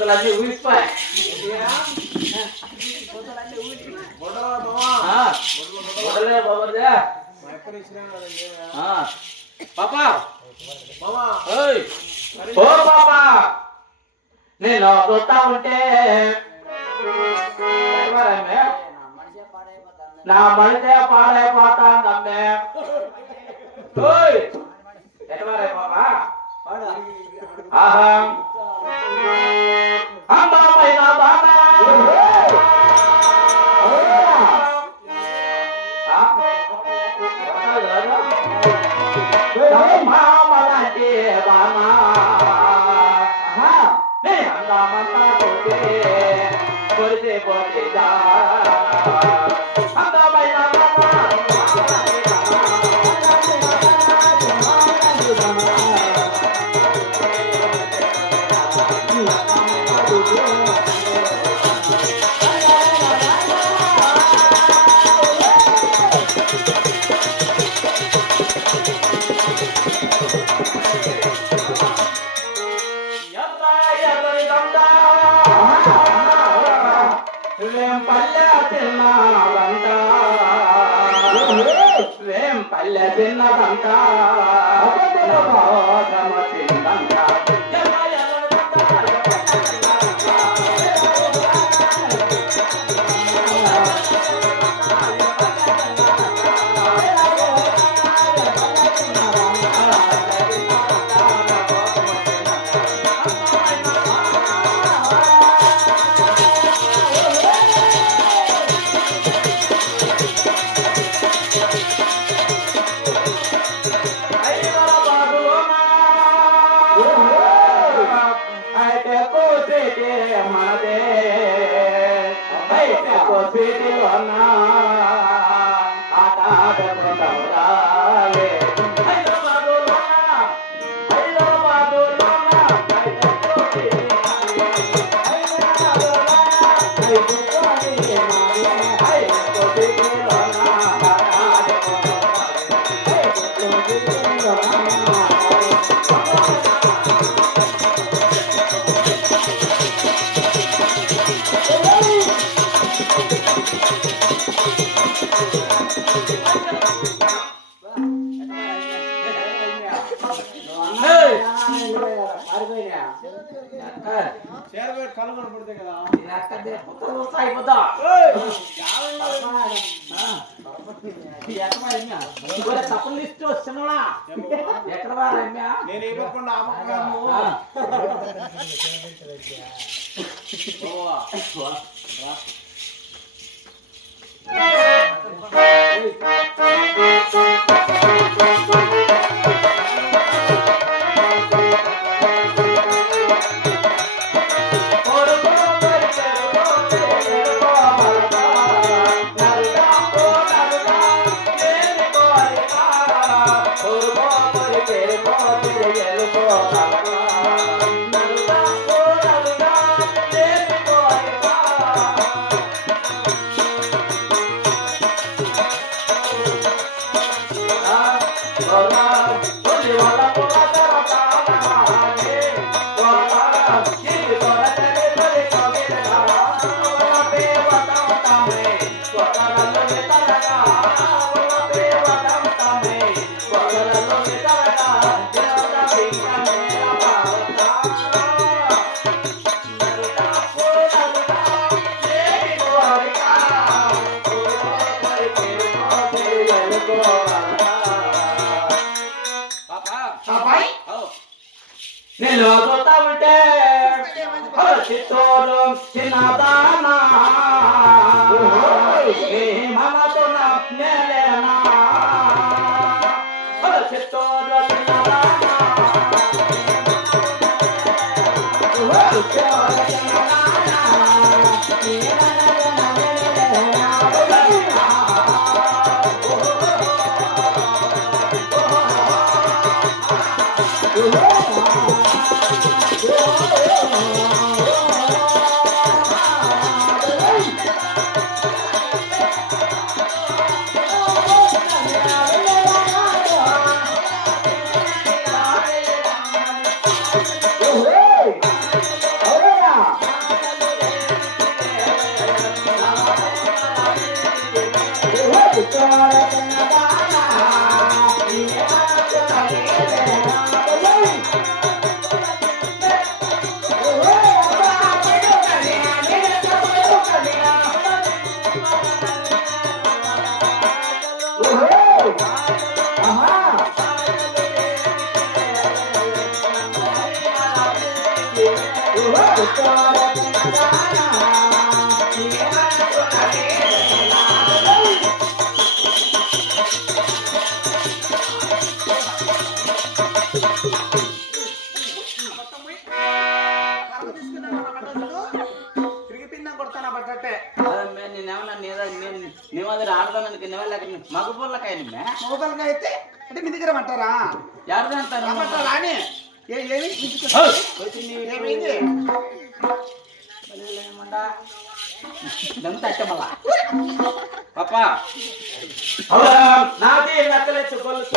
Lagi wispa. Papa, mama, hey, oh papa, nelo kota unte, namanya pada patah namanya, hey, etware papa, aham. Hamba maina bana mama lati bana ne hanga mata bote bote bote ja hamba maina bana Palla dinna banta apodela bhagama tindanka yalla yalla నేనేమన్నా నీ వదిలి ఆడదానికి నేవలేక మగ పొల్లకాయ నిమ్మే మోగల్గా అయితే అంటే మీ దగ్గర అంటారా ఎవరిది అంటారు రమ్మంటారా అని ఏమి ఏమైంది దంత మళ్ళా పాప నాది నచ్చలేదు గొలుసు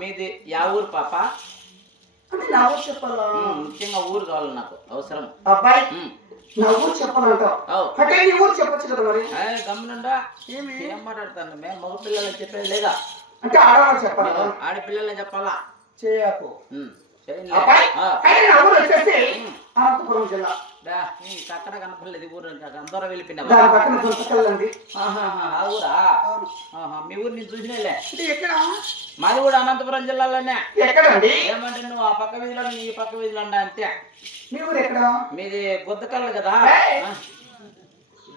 మీది యా ఊరు పాప అంటే నా ఊరు చెప్పాలా ముఖ్యంగా ఊరు కావాలి నాకు అవసరం అబ్బాయి నా ఊరు చెప్పాలంటావు అంటే నీ ఊరు చెప్పొచ్చు కదా మరి గమ్మునుండా ఏం మాట్లాడతాను మేము మగ పిల్లలని చెప్పేది లేదా అంటే ఆడవాళ్ళు చెప్పాలా ఆడపిల్లలని చెప్పాలా చేయకు అబ్బాయి నా ఊరు వచ్చేసి అనంతపురం జిల్లా అక్కడ కనపడలేదు ఊరు అందరూ వెళ్ళిపోయినా పక్కన గుంతకల్లండి ఆ ఊరా మీ ఊరు నేను చూసినలే ఎక్కడ మాది కూడా అనంతపురం జిల్లాలోనే ఎక్కడండి ఏమంటే నువ్వు ఆ పక్క వీధిలో ఈ పక్క వీధిలో ఉండా అంతే మీ ఊరు ఎక్కడ మీది గుద్దకల్లు కదా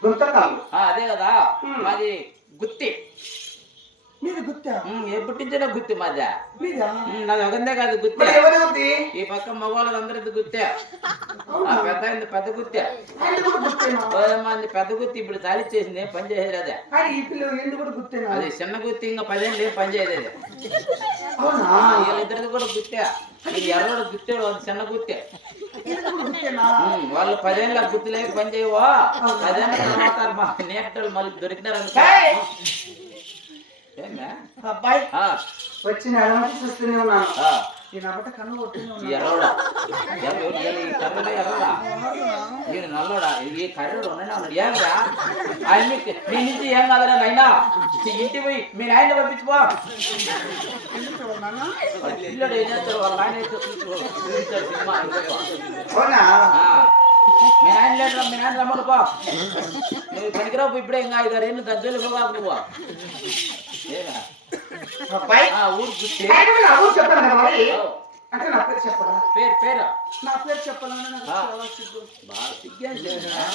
గుంతకల్లు అదే కదా మాది గుత్తి మీది గుత్తా ఎప్పటి నుంచో నాకు గుర్తు మధ్య మీదా నాది ఒకందే కాదు గుర్తే మరి ఎవరెవరిది ఈ పక్క మగవాళ్ళందరిది గుర్తే ఆ పెద్ద అయింది పెద్ద గుర్తే ఆయన కూడా గుర్తేనా మంది పెద్ద గుర్తి ఇప్పుడు చాలి చేసింది పని చేసేది అదే ఆయన ఈ పిల్లలు ఎందుకు కూడా గుర్తేనా అది చిన్న గుర్తి ఇంకా 10 ఏళ్ళు పని చేయలేదు అవునా వీళ్ళిద్దరిది కూడా గుర్తే ఇది ఎర్రడు గుర్తాడు అది చిన్న గుర్తే ఇది కూడా గుర్తేనా వాళ్ళు 10 ఏళ్ళ గుర్తు లేక పని చేయవా 10 ఏళ్ళ తర్వాత మా నేటలు మళ్ళీ దొరికినారు ఏయ్! ఏమే అబ్బాయి ఆ, వచ్చిన ఎడమటి చూస్తూనే ఉన్నాను ఆ, ఈ నవ్వట కన్ను కొడుతూనే ఈ ఉన్నాను ఎర్రడా ఈ కర్రడా ఎర్రడా ఈయన నల్లోడా ఈ కర్రడు ఉన్నాడు ఏంరా ఆయన నీ నుంచి ఏం కాదరా నాయనా ఇంటి పోయి మీ నాయన పంపించుకో పిల్లడు ఏం చేస్తారు వాళ్ళ నాయన చూపించాడు సినిమా అవునా మీ నాయన లేడు మీ నాయన రమ్మనుకో నువ్వు పనికిరావు ఇప్పుడే ఇంకా 5-6 ఏళ్ళు దగ్గర నువ్వు ఏనా అబ్బాయి ఊరు గుర్తి ఆయన నా ఊరు చెప్పాను కదా మరి అంటే నా పేరు చెప్పరా పేరు నా పేరు చెప్పాలని నాకు చాలా సిగ్గు బాగా సిగ్గా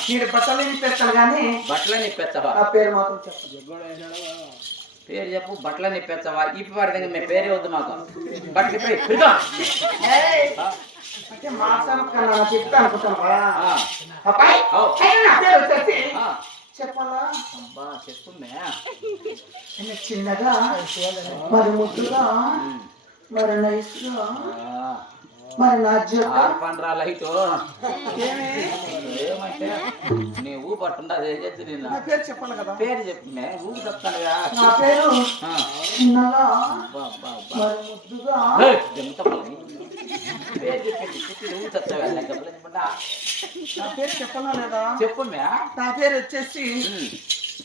మీరు బట్టలు నింపేస్తాను కానీ బట్టలు నిప్పెచ్చవా నా పేరు మాత్రం చెప్పదు పేరు చెప్పు బట్టలు నిప్పెచ్చవా ఇప్పి పడదంగా మీ పేరే వద్దు మాకు బట్టలు పోయి పిలుగా అంటే మాసాను కన్నా చెప్తా అనుకుంటాను కదా ఆ, అబ్బాయి అవు. ఆయన నా పేరు వచ్చేసి ఆ, చెప్పాలా అబ్బా చెప్పుమే ఆయన చిన్నగా మరి ముద్దుగా మరి నైస్గా మరి నా జోగా పండ్రా లైట్ ఏమి ఏమంటే నీ ఊ పట్టుండా అదే చేద్దు నేను నా పేరు చెప్పాలి కదా పేరు చెప్పుమే ఊరు చెప్తానుగా నా పేరు ఆ, చిన్నగా అబ్బా, అబ్బా, అబ్బా. మరి ముద్దుగా ఏయ్, ఎంత పని. పేరు చెప్పింది చెప్పి ఊరు చెప్తావా నా పేరు చెప్పాలా లేదా చెప్పుమే నా పేరు వచ్చేసి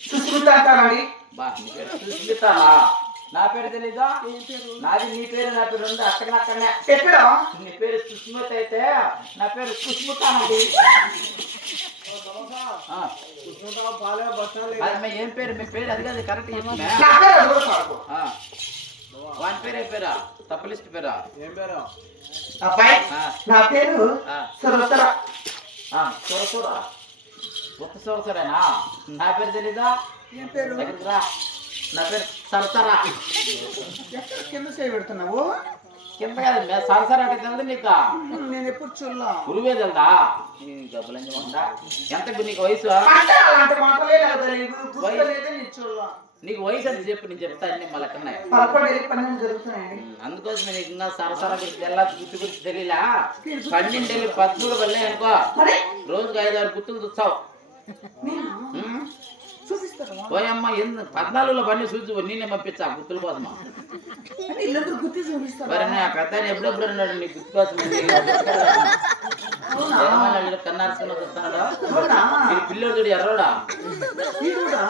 సుస్మిత అంటారండి బా నీ పేరు సుస్మితనా? నా పేరు తెలీదా నాది నీ పేరు నా పేరు ఉంది అక్కడనే ఎక్కడ నీ పేరు సుస్మిత అయితే నా పేరు సుస్మిత అండి ఏం పేరు మీ పేరు అది కాదు కరెక్ట్ చెప్పమే నా పేరు అది కూడా కాదు. వాని పేరు ఏ పేరా తప్పలిస్ట్ పేరా అబ్బాయి ఆ, నా పేరు ఆ, సరసర సొరసూరా ఉత్త సొరసరేనా నా పేరు తెలీదా ఏం పేరు దగ్గరికి రా నా పేరు సరసరా ఎక్కడ కింద చేయి పెడుతున్నావు కింద కాదు సరసర అంటే తెలుదు నీకు నేను ఎప్పుడు చూడలా గురువే తెలుదా గబ్బలంగా ఉందా ఎంత ఇప్పుడు నీకు వయసు అంటే అలాంటి మాటలే నాకు తెలియదు గుర్తులేదే నేను చూడలా నీకు వయసు అది చెప్పు నేను చెప్తా అన్ని మళ్ళీ అక్కడనే 11 జరుగుతున్నాయండి అందుకోసం నీకు ఇంకా సరసర గురించి ఎలా గుర్తు గురించి తెలియలా 12 13 వెళ్ళాయి అనుకో మరి రోజుకి 5-6 గుర్తులు చూస్తావు నేను చూపిస్తారా ఓయమ్మ ఎందుకు 14లో బండి చూసి నేనే పంపించా గుర్తుల కోసమా అంటే ఇల్లందరూ గుర్తి చూపిస్తారా మరి నా పెద్ద ఎప్పుడెప్పుడు ఉన్నాడు నీ గుర్తు కోసం కన్నార్చుకున్న చూస్తున్నాడు అవునా ఈ పిల్లోడు చూడు ఎర్రోడా ఇది కూడా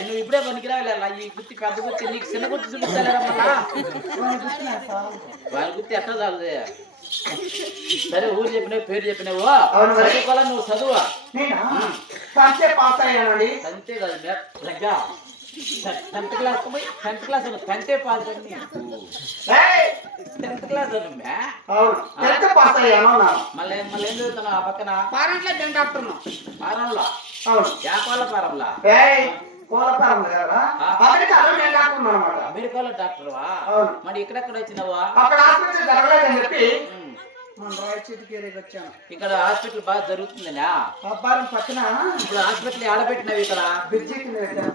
నువ్వు ఇప్పుడే పనికిరావులే ఈ గుర్తి పెద్ద గుర్తి నీకు చిన్న గుర్తి చూపిస్తాలేరా మళ్ళా వాళ్ళు గుర్తున్నారా సార్? వాళ్ళ గుర్తి ఎట్లా చాలదే సరే ఊరు చెప్పినావు పేరు చెప్పినావు అవును మరి. చదువుకోవాలా నువ్వు చదువు నేనా సంచే పాస్ అయ్యానండి అంతే కాదు లగ్గా 10th క్లాస్ పోయి 10th క్లాస్ కంటే పాస్ అయింది ఏయ్! 10th క్లాస్ మే అవును 10th పాస్ అయ్యాను నా మళ్ళీ ఏం చదువుతున్నావు ఆ పక్కన పారెంట్లో నేను డాక్టర్ను పారంలా అవును వ్యాపార పారంలా ఏయ్ కోలపారం కదా అమెరికాలో నేను డాక్టర్ అన్నమాట అమెరికాలో డాక్టర్వా అవును మరి ఇక్కడెక్కడ వచ్చినావా అక్కడ హాస్పిటల్ జరగలేదని చెప్పి ఉమ్. మన రాయచోటికి ఏరియాకి వచ్చాను ఇక్కడ హాస్పిటల్ బాగా జరుగుతుందనా అబ్బారం పక్కన ఇప్పుడు హాస్పిటల్ ఆడబెట్టినావు ఇక్కడ బ్రిడ్జి కింద పెట్టాను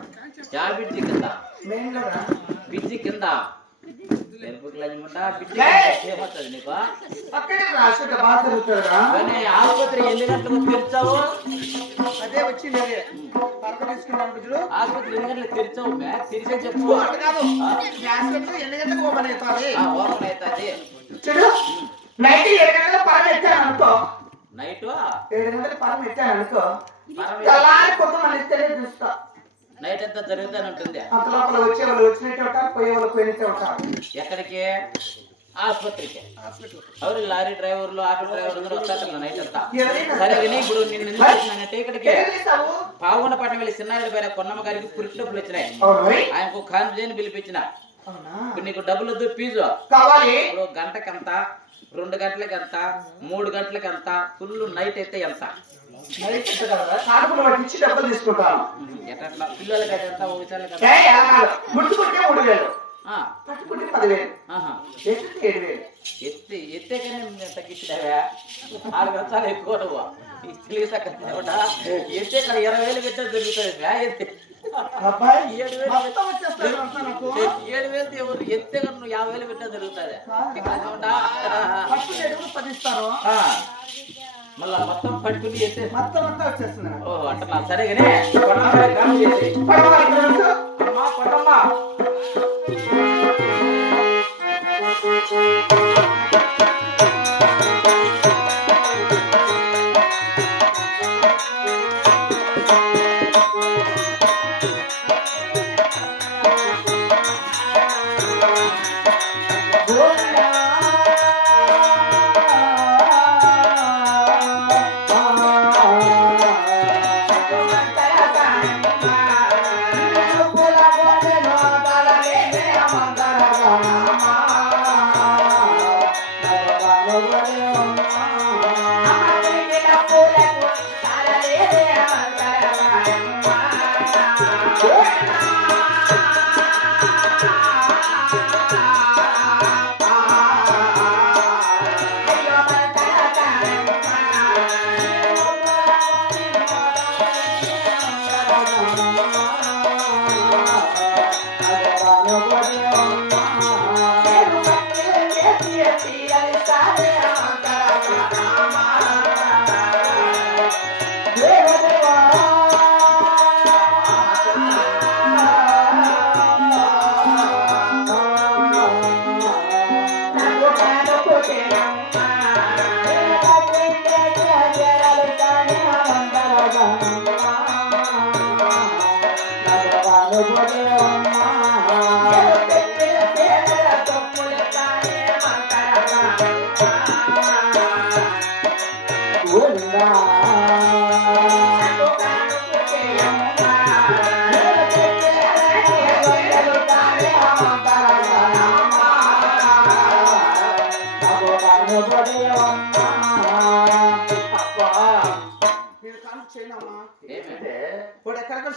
యా బిడ్జి కింద మెయిన్ లో బిడ్జి కింద బిడ్జి ఏయ్! ఏమవుతుంది నీకు అక్కడే హాస్పిటల్ బాగా జరుగుతుందా కానీ ఆసుపత్రి ఎన్ని గంటలకు తెరిచావు అదే వచ్చింది అదే పరక తీసుకున్నాను బిడ్డలు ఆసుపత్రి ఎన్ని గంటలకు తెరిచావు తెరిచే చెప్పు అట్లా కాదు ఈ హాస్పిటల్ ఎన్ని గంటలకు ఓపెన్ అవుతుంది ఓపెన్ అవుతుంది చూడు నైట్ 7 గంటలకు పరం ఎత్తాను అనుకో నైట్ 7 గంటలకు పరం ఎత్తాను అనుకో తెల్లారి పొద్దున ఇస్తేనే చూస్తా నైట్ అంతా జరుగుతూనే ఉంటుంది అంత లోపల వచ్చే వాళ్ళు వచ్చినట్టు ఉంటారు పోయే వాళ్ళు పోయినట్టే ఉంటారు ఎక్కడికి ఆసుపత్రికి హాస్పిటల్ ఎవరు లారీ డ్రైవర్లు ఆటో డ్రైవర్లు అందరూ వస్తారు నైట్ అంతా ఎవరైనా సరే కానీ ఇప్పుడు నేను ఎందుకు వచ్చినానంటే ఇక్కడికి తెలియజేస్తావు పావుగొండ పట్టణం వెళ్ళి చిన్నారెడ్డి పేర కొన్నమ్మ గారికి పురికి డబ్బులు వచ్చినాయి అవును మరి ఆయనకు కాన్ఫిడెన్స్ పిలిపించిన అవునా ఇప్పుడు నీకు డబ్బులు వద్దు ఫీజు కావాలి ఇప్పుడు గంటకంత 2 గంటలకి ఎంత 3 గంటలకి ఎంత ఫుల్ నైట్ అయితే ఎంత నైట్ కదా సాగులు పట్టించి డబ్బులు తీసుకుంటాను ఎట్లా పిల్లలకి అయితే ఎంత ఒకసారి ఏయ్, అలా కాదు. ముట్టుకుంటే 3000 పట్టుకుంటే 10,000, ఆహా. ఎత్తితే 7,000. ఎత్తే కానీ నేను తగ్గించినావా 6 గంటలు ఎక్కువ నువ్వు తెలియ తగ్గ ఎత్తే ఇక్కడ 20,000 పెట్టే దొరుకుతుంది ఎత్తే అబ్బాయి 7,000 మొత్తం వచ్చేస్తాడు అంతా నాకు. 7,000 ఎవరు ఎత్తే కన్నా నువ్వు 50,000 పెట్టే దొరుకుతుంది ఫస్ట్ రేటు 10 ఇస్తారు, మళ్ళా మొత్తం పట్టుకుని ఎత్తే మొత్తం అంతా వచ్చేస్తుంది నాకు. ఓ అంటున్నా సరే కానీ అమ్మా కొట్టమ్మా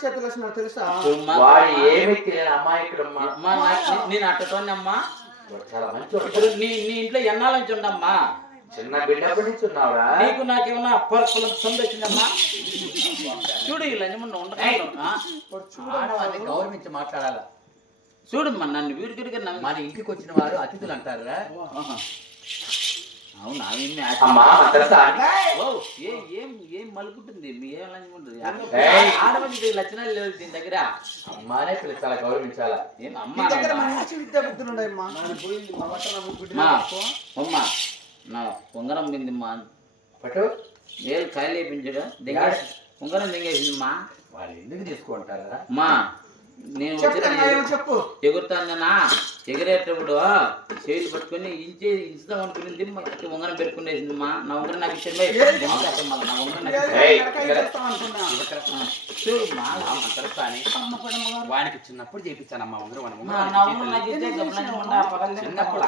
చేతులు వచ్చినా తెలుసా? వాడు ఏమి తెలియని అమ్మాయికుడమ్మా. నేను అట్టటోనమ్మా చాలా మంచి ఇప్పుడు నీ ఇంట్లో ఎన్నాళ్ళ నుంచి ఉండమ్మా? చిన్న బిడ్డప్పటి నుంచి ఉన్నావురా? నీకు నాకేమన్నా పొలం సొంత వచ్చిందమ్మా? చూడు ఇలా ఆడవాళ్ళని గౌరవించి మాట్లాడాల. చూడమ్మా నన్ను వీడికి మన ఇంటికి వచ్చిన వారు అతిథులు అంటారా? అవునా ఏం మలుపుతుంది మీ ఏం లంచుకుంటుంది ఆడవాళ్ళకి లక్షణాలు లేవు దీని దగ్గర. అమ్మానే పిలిచాలా, గౌరవించాలా. ఏం నీ దగ్గర మంచి విద్యా బుద్ధులు ఉన్నాయమ్మా. అమ్మా నా ఉంగరం బిందిమ్మా పట్టు వేలు కాయలు వేయించడు దింగేసి ఉంగరం దింగేసిందమ్మా. వాళ్ళు ఎందుకు తీసుకుంటారా? అమ్మా నేను చెప్పు ఎగురుతానా ఎగిరేటప్పుడు చేతులు పట్టుకుని ఇంచుదాం అనుకుని ఉంగరం పెట్టుకునేసిందమ్మా. నా ఉంగరం నాకు ఇచ్చింది వానికి చిన్నప్పుడు చేయించానమ్మా ఉంగరం. చిన్నప్పుడు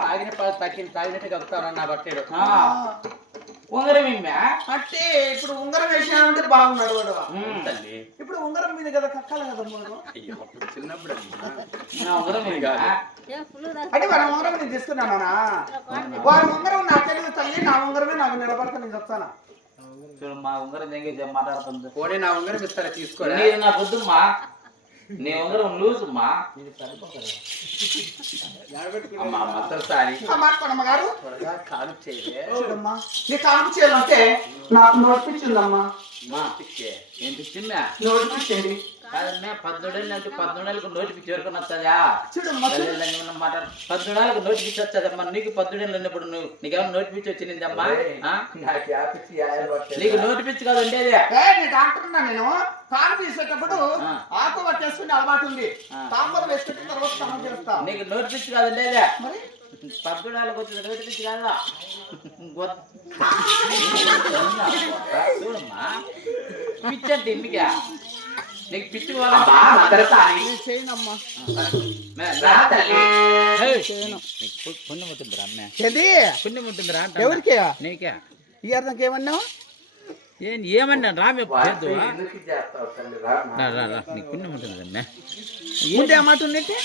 తాగిన తాగినట్టు కలుపుతాను నా బట్టేడు ఉంగరం అంటే ఇప్పుడు ఉంగరం వేసినాడంటే బాగున్నాడు వాడు. తల్లి ఇప్పుడు ఉంగరం మీద కదా కక్కాలి కదా చిన్నప్పుడు ఉంగరం అంటే వాడి ఉంగరం నేను తీసుకున్నానా? వాడి ఉంగరం నా తెలియదు తల్లి, నా ఉంగరమే నాకు నిలబడతా నేను చెప్తాను. మా ఉంగరం దింగేసి మాట్లాడుతుంది. పోనీ నా ఉంగరం ఇస్తారా? తీసుకోరా. నా పొద్దుమ్మా నీ ఉంగరం లూజ్ అమ్మా. కాలు చేయలే చూడమ్మా, నీ కాలు చేయాలంటే నాకు నోటిపించిందమ్మా. ఏం పిచ్చిందా? నోటిపించండి కాదన్నా 14 అంటే 14 నోటిపించి వరకు వస్తుందా? చూడమ్మా, మాట్లాడు 14 నోటిపించి వచ్చేదమ్మా. నీకు 14 ఉన్నప్పుడు నీకేమన్నా నోటిపించి వచ్చిందమ్మా? నీకు నోటిపించి కాదు ఉండేది. డాక్టర్ ఉన్నా నేను. కాలు తీసేటప్పుడు ఆకు పట్టేసుకుని అలవాటు ఉంది. తాంబూలం వేసుకుంటే తర్వాత స్నానం చేస్తా. నీకు నోటిపించి కాదు ఉండేది. మరి 14 వచ్చింది నోటిపించి కాదా? చూడమ్మా పిచ్చంటే ఇంటికా నీకు పిచ్చి చేయనమ్మా. పుణ్యం ఉంటుందిరా అమ్మే, ఏంది పుణ్యం ఉంటుందిరా ఎవరికి నీకే. ఈ అర్థంకి ఏమన్నావు? ఏమన్నా రామే వాడితో ఎందుకు చేస్తావు తల్లి రా నీకు పుణ్యం ఉంటుందమ్మా ముందే ఆ మాట ఉన్నట్టే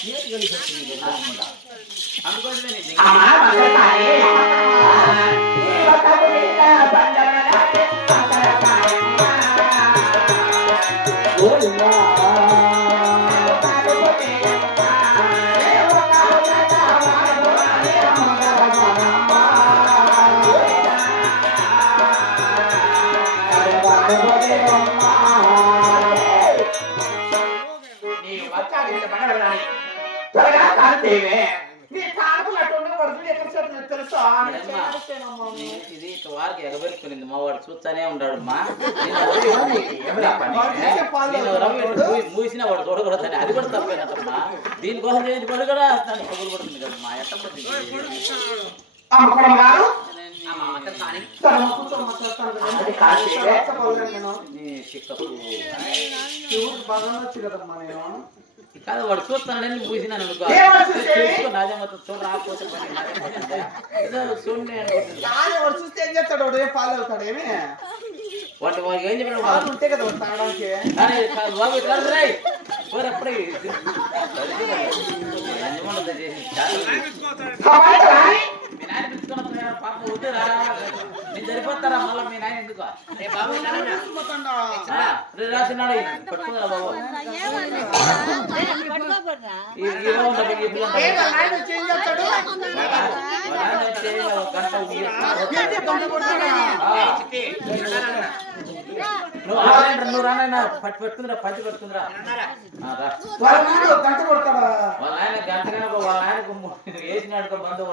ఇది వారికి ఎగబెరుకునింది మా వాడు చూస్తానే ఉంటాడు మా మూసిన వాడు చూడకూడదని అది కూడా తప్పేనట్టమ్మా దీనికోసం చేసి పడి కూడా దాన్ని పగులు పడుతుంది కదమ్మా కాదు వాడు చూస్తానని మూసినాను అనుకో నాదే మొత్తం చూడ రాకపోతే చూస్తే ఏం చేస్తాడు వాడు పాలు అవుతాడు ఏమి వాటి వాడికి ఏం చెప్పిన ఉంటే కదా తాగడానికి ఎప్పుడే మీ నాయన పిలుచుకున్న పాప వద్దురా నేను సరిపోతారా మళ్ళీ మీ నాయన ఎందుకు రాసినాడు పట్టుకుందా బాబు నువ్వు రానైనా పెట్టుకుందిరా పంచి పెట్టుకుందిరా గంట కొడతాడా వాళ్ళ ఆయన గంటగా వాళ్ళ ఆయనకు వేసినాడు బంధు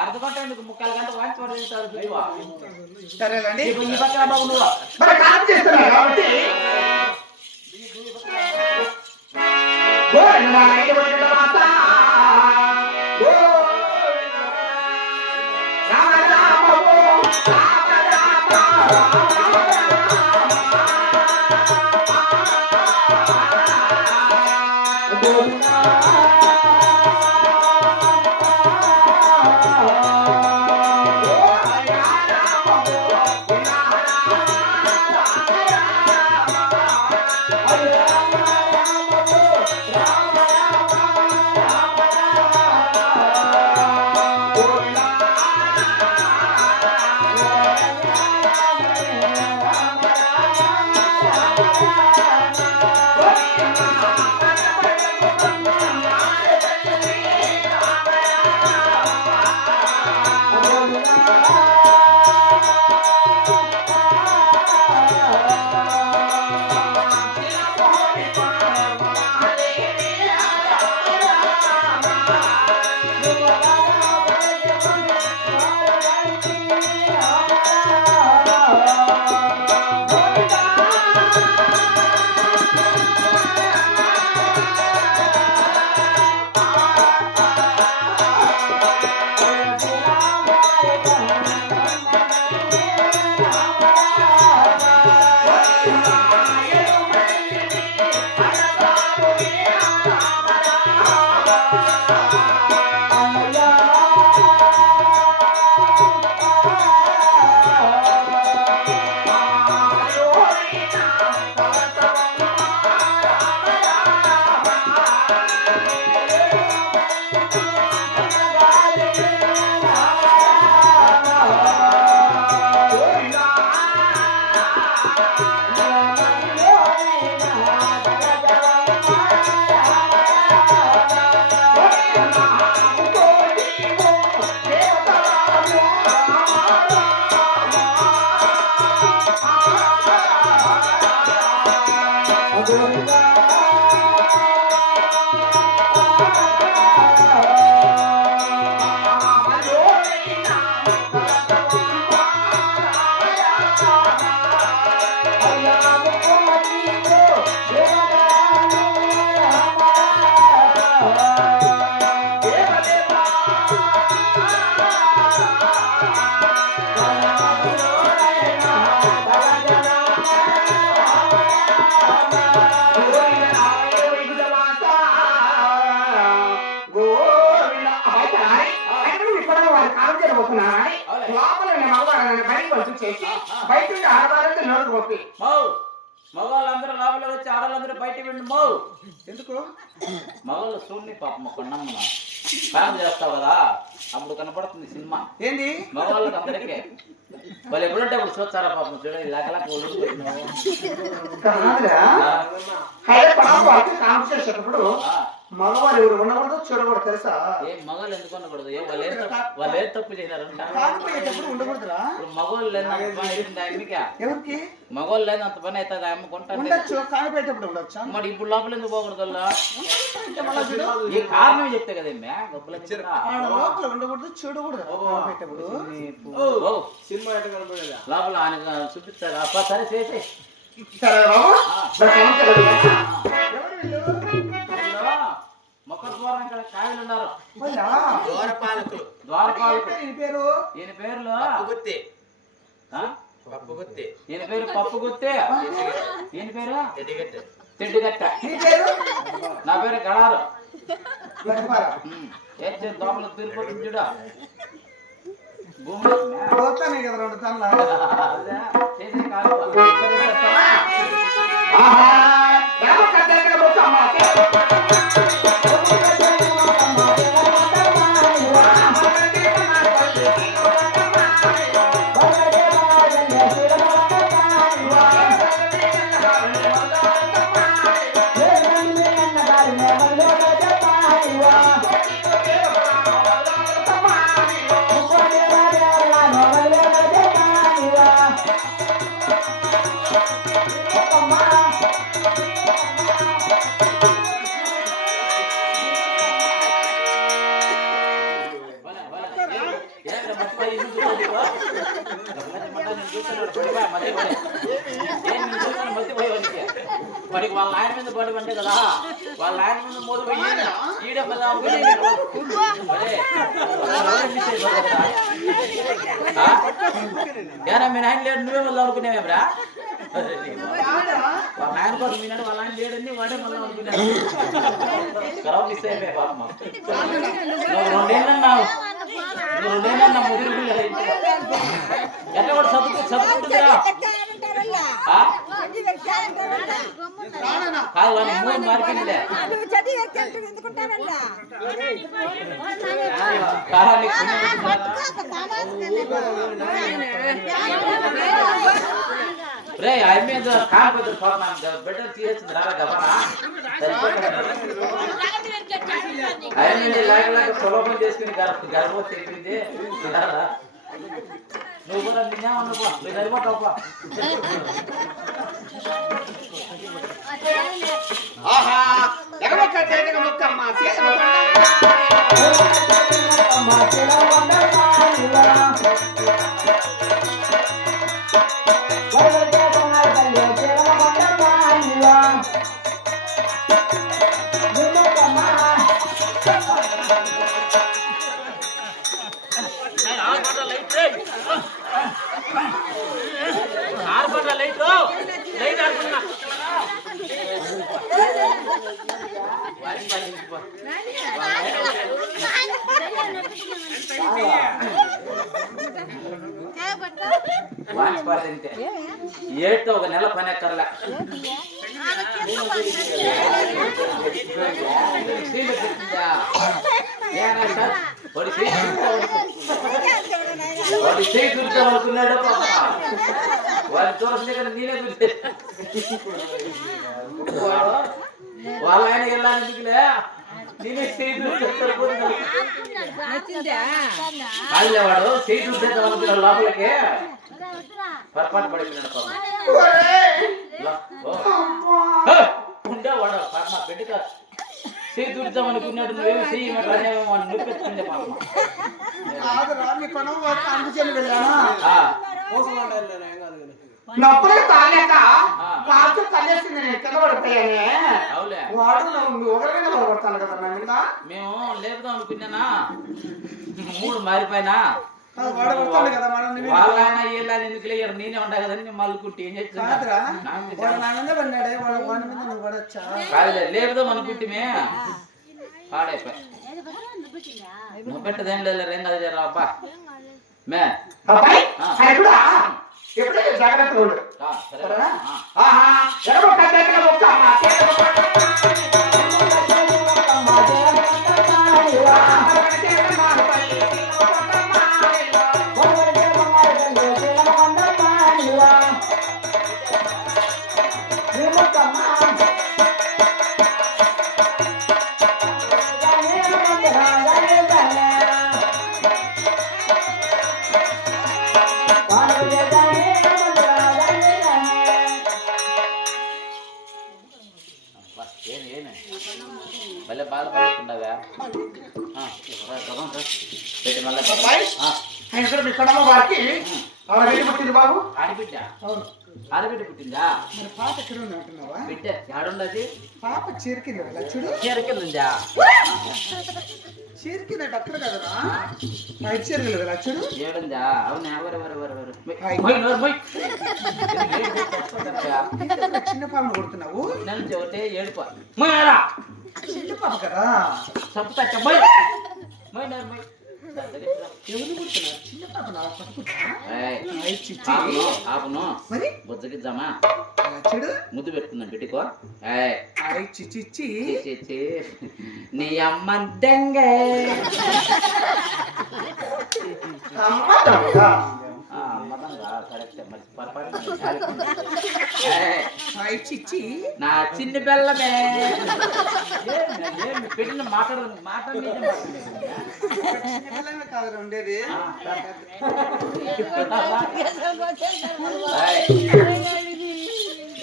అర్ధ గంట ఎందుకు 3/4 గంట వాంచి పడేస్తారు సరేనండి ఈ పక్కన బాబు నువ్వు లోపల ఉన్న మగవాళ్ళని బయటకు పంపించేసి బయట ఉండే ఆడవాళ్ళకి నోరు కొప్పి మగవాళ్ళందరూ లోపల వచ్చి ఆడవాళ్ళందరూ బయట వెళ్ళి మౌ ఎందుకు మగవాళ్ళు చూడండి పాపం కొన్నమ్మ ప్లాన్ చేస్తావు కదా అప్పుడు కనపడుతుంది సినిమా ఏంది మగవాళ్ళకి అందరికీ వాళ్ళు ఎప్పుడంటే అప్పుడు చూస్తారా పాపం చూడండి ఇలాగలా కాంపిటేషన్ మగవాళ్ళు ఎవరు ఉండకూడదు చూడకూడదు తెలుసా ఏం మగవాళ్ళు ఎందుకు ఉండకూడదు వాళ్ళు ఏం తప్పు చేయనారంట ఉండకూడదురా ఇప్పుడు మగవాళ్ళు లేని అంత పని అవుతుంది ఆయనకి ఎవరికి మగవాళ్ళు లేని అంత పని అవుతుంది ఆమె కొంటాను ఉండొచ్చు కానిపెట్టేటప్పుడు ఉండొచ్చా మరి ఇప్పుడు లోపల ఎందుకు పోకూడదు ఈ కారణం చెప్తే కదేమే లోపల ఉండకూడదు చూడకూడదు కానిపెట్టేటప్పుడు లోపల ఆయన చూపిస్తాడు అప్ప సరే చేసి మొక్కల ద్వారం ఇక్కడ కాయలు ఉన్నారు ద్వారపాలకులు ఈయన పేరులో ఈయన పేరు పప్పు గుత్తే ఈయన పేరు తెడ్డుగట్ట నా పేరు గడారు ఏం దోమలు తిరిగిపోతుంది చూడ భూమి కదా రెండు తనల చేసే కాదు వాడికి వాళ్ళ ఆయన మీద పడి పంటే కదా వాళ్ళ ఆయన మీద మోదు పోయి ఈడ ఏనా మీ నాయన లేడు నువ్వే మళ్ళీ అనుకునేవేమ్రా వాళ్ళ నాయన కూడా మీనాడు వాళ్ళ ఆయన లేడని వాడే మళ్ళీ అనుకున్నాడు కరావు మిస్ అయిపోయా పాపమ్మ రెండేళ్ళన్నావు ముదిరి ఎట్లా కూడా చదువుకుంటుందిరా కాదు వాడిని మూడు మార్పిందిలే రే ఆయన మీద కాకపోతే బిడ్డ తీసేసింది రారా గమనా ఆయన లాగలాగా సులభం చేసుకుని గర్భవతి చెప్పింది నువ్వు కూడా నిన్నేమన్నా నువ్వు సరిపోతావు ఏడుతో ఒక నెల పని ఎక్కర్లే వాడి చేయి చూద్దామనుకున్నాడు వాడి చూడలే కదా నేనే చూసే వాళ్ళ ఆయన వెళ్ళాలనుకులే నేనే చేయి చూస్తారు వాడు చేయి చూసేద్దాం అనుకున్నాడు లోపలికి పొరపాటు పడిపోయినాడు ఉండేవాడు పాప బిడ్డక చేయి చూద్దాం అనుకున్నాడు నువ్వేమో చెయ్యమేమో అని నొప్పించుకుంటే పాప నొప్పులు తాలేక కాదు తల్లేసింది నేను కింద పడిపోయానే వాడు ఒకరి మీద పడతాను కదా నా మీద మేము లేపుదాం అనుకున్నానా మూడు మారిపోయినా వాళ్ళ ఆయన వీళ్ళని ఎందుకు లేరు నేనే ఉంటా కదని మళ్ళీ ఏం చేస్తున్నా లేపుదాం అనుకుంటే పాడైపోయి నువ్వు పెట్టదేం లేదు ఏం కదా అబ్బా మే అబ్బాయి ఆ. ఆయన కూడా ఎప్పుడైతే జాగ్రత్తగా ఉండు సరే సరేనా? ఆహా, ఎడమొక్క చేతిలో మొక్క, అమ్మ, చేతిలో మొక్క. ఏమి భలే బాధపడుతుండవా పెట్టి మళ్ళీ అబ్బాయి, ఆయన కూడా మీ కడమ వారికి ఆడబిడ్డ పుట్టింది బాబు. ఆడబిడ్డ అవును. ఆడబిడ్డ పుట్టిందా మరి పాప ఎక్కడ ఉంది అంటున్నావా? బిడ్డ ఆడుండది పాప చీరికింది లచ్చుడు. చేరకిందా చీరికిందట అక్కడ కదరా, బయట చీరగలదు లచ్చుడు. ఏడుందా అవునా ఎవరెవరెవరెవరు చిన్న పాపను కొడుతున్నావు. నన్ను ఒకటే ఏడుపా చిన్న పాప కదా. చంపుతా ఎవరు కొడుతున్నారు? చిన్న పాప నా పట్టుకుంటా. ఆపును మరి బుజ్జకి జమా లచ్చుడు ముద్దు పెట్టుకుందాం పెట్టుకో అరే చిచ్చి నీ అమ్మ దెంగే చిచ్చి నా చిన్న బెల్లమే పెట్టిన మాట్లాడదు కాదు ఉండేది.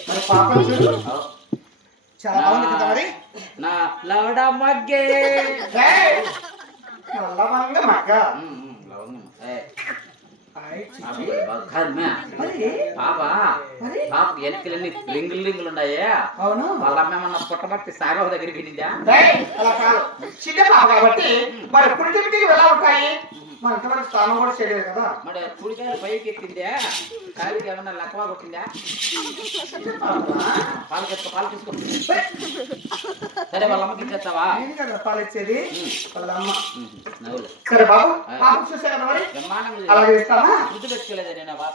మరి పాప చూడు చాలా బాగుంది కదా. మరి నా లవడ మగ్గే నల్లమంగ మగ్గ. పాప ఎన్నికలన్నీ రింగులు ఉన్నాయా? అవును. వాళ్ళ అమ్మేమన్నా పుట్టబట్టి సాయిబాబు దగ్గరికి వెళ్ళిందా? అలా కాదు, చిన్న పాప కాబట్టి మరి పుట్టింటికి ఎలా ఉంటాయి? మన ఇంతవరకు స్నానం కూడా చేయలేదు కదా. మరి కుడికాయలు పైకి ఎత్తిందా? కాలికి ఏమన్నా లక్కవా కొట్టిందా? పాలు తీసుకో సరే వాళ్ళ అమ్మకి ఇచ్చేస్తావా? నేను కదా పాలు ఇచ్చేది, వాళ్ళ అమ్మ. నవ్వులు సరే బాబు, పాప చూసా కదా మరి బ్రహ్మాండంగా అలాగే ఇస్తామా? ముద్దు పెట్టుకోలేదా నేను పాప?